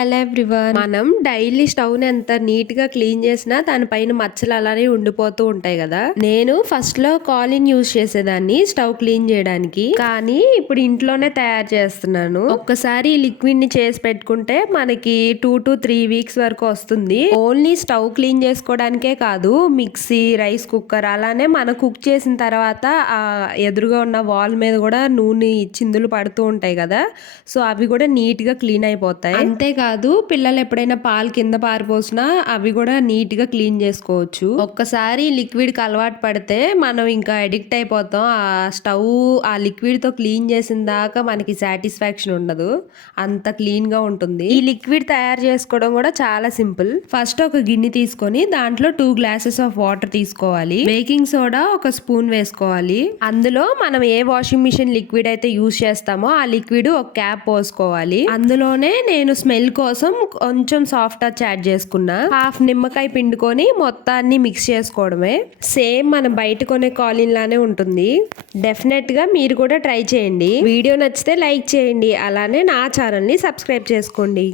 Hello everyone. మనం daily stove ని ఎంత నీట్ గా క్లీన్ చేసినా దానిపైన మచ్చలు అలానే ఉండిపోతూ ఉంటాయి కదా. నేను ఫస్ట్ లో కాలిన్ యూజ్ చేసేదాన్ని స్టవ్ క్లీన్ చేయడానికి, కానీ ఇప్పుడు ఇంట్లోనే తయారు చేస్తున్నాను. ఒక్కసారి లిక్విడ్ ని చేసి పెట్టుకుంటే మనకి 2 to 3 వీక్స్ వరకు వస్తుంది. ఓన్లీ స్టవ్ క్లీన్ చేసుకోవడానికే కాదు, మిక్సీ, రైస్ కుక్కర్, అలానే మనం కుక్ చేసిన తర్వాత ఆ ఎదురుగా ఉన్న వాల్ మీద కూడా నూనె చిందులు పడుతూ ఉంటాయి కదా, సో అవి కూడా నీట్ గా క్లీన్ అయిపోతాయి. అంతేకాదు, పిల్లలు ఎప్పుడైనా పాలు కింద పారిపోసినా అవి కూడా నీట్ గా క్లీన్ చేసుకోవచ్చు. ఒక్కసారి లిక్విడ్ కి అలవాటు పడితే మనం ఇంకా అడిక్ట్ అయిపోతాం. ఆ స్టవ్ ఆ లిక్విడ్ తో క్లీన్ చేసిన దాకా మనకి సాటిస్ఫాక్షన్ ఉండదు, అంత క్లీన్ గా ఉంటుంది. ఈ లిక్విడ్ తయారు చేసుకోవడం కూడా చాలా సింపుల్. ఫస్ట్ ఒక గిన్నె తీసుకొని దాంట్లో 2 గ్లాసెస్ ఆఫ్ వాటర్ తీసుకోవాలి. బేకింగ్ సోడా ఒక స్పూన్ వేసుకోవాలి. అందులో మనం ఏ వాషింగ్ మిషన్ లిక్విడ్ అయితే యూజ్ చేస్తామో ఆ లిక్విడ్ ఒక క్యాప్ పోసుకోవాలి. అందులోనే నేను స్మెల్ కోసం కొంచెం సాఫ్ట్ టచ్ యాడ్ చేసుకున్నా. హాఫ్ నిమ్మకాయ పిండుకొని మొత్తాన్ని మిక్స్ చేసుకోవడమే. సేమ్ మనం బయట కొనే కాలిన్ లానే ఉంటుంది. డెఫినెట్ గా మీరు కూడా ట్రై చేయండి. వీడియో నచ్చితే లైక్ చేయండి, అలానే నా ఛానల్ ని సబ్స్క్రైబ్ చేసుకోండి.